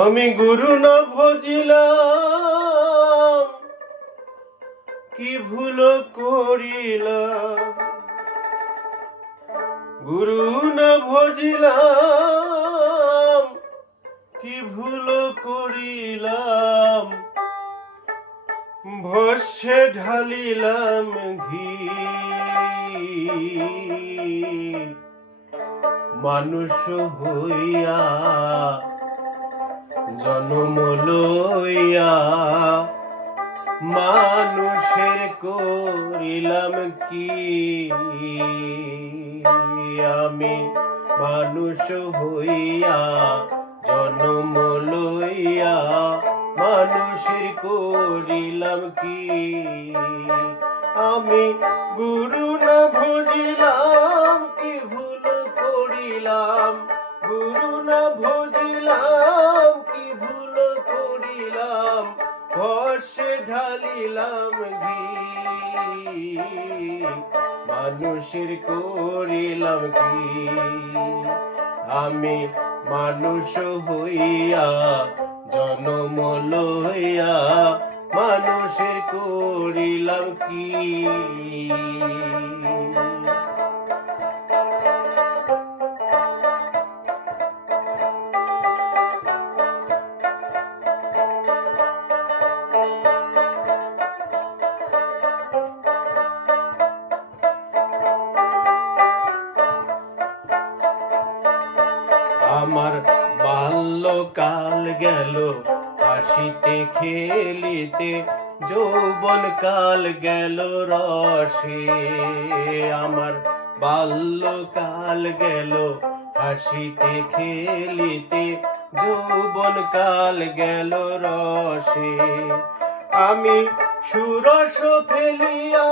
আমি গুরু না ভজিলাম, কি ভুল করিলাম। গুরু না ভজিলাম, কি ভুল করিলাম। ভস্যে ঢালিলাম ঘি, মানুষ হইয়া জন্ম লইয়া মানুষের করিলাম কি। আমি মানুষ হইয়া জন্ম লইয়া মানুষের করিলাম কি। আমি গুরু না ভজিলাম, কি ভুল করিলাম। গুরু না ভজিলাম, কি ভুল করিলাম। ভস্যে ঢালিলাম ঘি, মানুষের করিলাম কি। আমি মানুষ হইয়া জন্ম লইয়া মানুষের করিলাম কি। আমার বাল্যকাল গেল হাসিতে খেলিতে, যৌবন কাল গেল রসে। আমার বাল্যকাল গেল হাসিতে খেলিতে, যৌবন কাল গেল রসে। আমি সুরস ফেলিয়া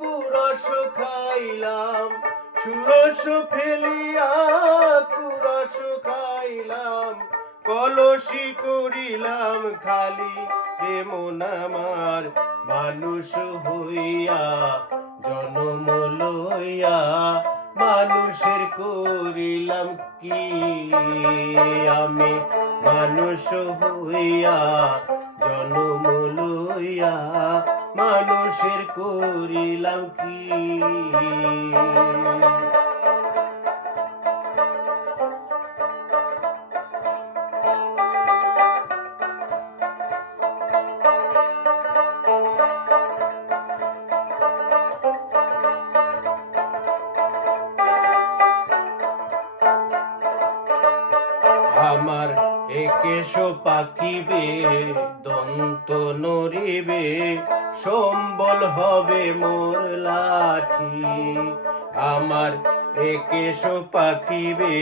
কুরস খাইলাম, সুরস ফেলিয়া কুরস খাইলাম। কলসি করিলাম খালি রে মন আমার, মানুষ হইয়া জন্ম লইয়া মানুষের করিলাম কি। আমি মানুষ হইয়া জন্ম লইয়া মানুষের করিলাম কি। আমার একেশ পাকিবে, দন্ত নড়িবে, সম্বল হবে মোর লাঠি। আমার একেশ পাকিবে,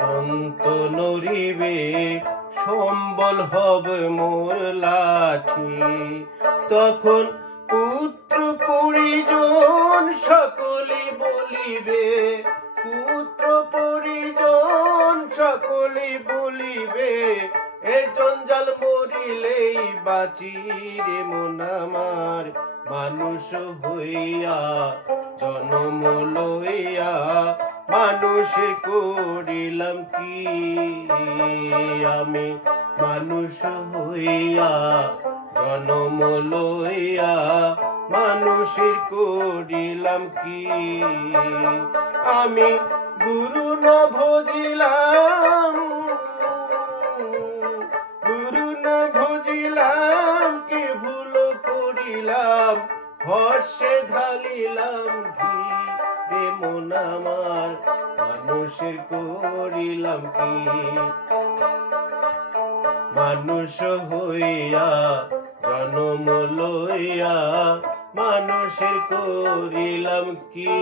দন্ত নড়িবে, সম্বল হবে মোর লাঠি। তখন পুত্র পরিজন সকলে বলিবে, পুত্র পরিজন সকলে বলিবে, এ জঞ্জাল মরিলেই বাঁচি রে মন আমার। মানুষ হইয়া জন্ম লইয়া মানুষের করিলাম কি। আমি মানুষ হইয়া জন্ম লইয়া মানুষের করিলাম কি। আমি গুরু না ভজিলাম, গুরু না ভজিলাম, কি ভুল করিলাম। ভস্যে ঢালিলাম ঘি রে মন আমার, মানুষের করিলাম কি। মানুষ হইয়া জন্ম লইয়া মানুষের করিলাম কি।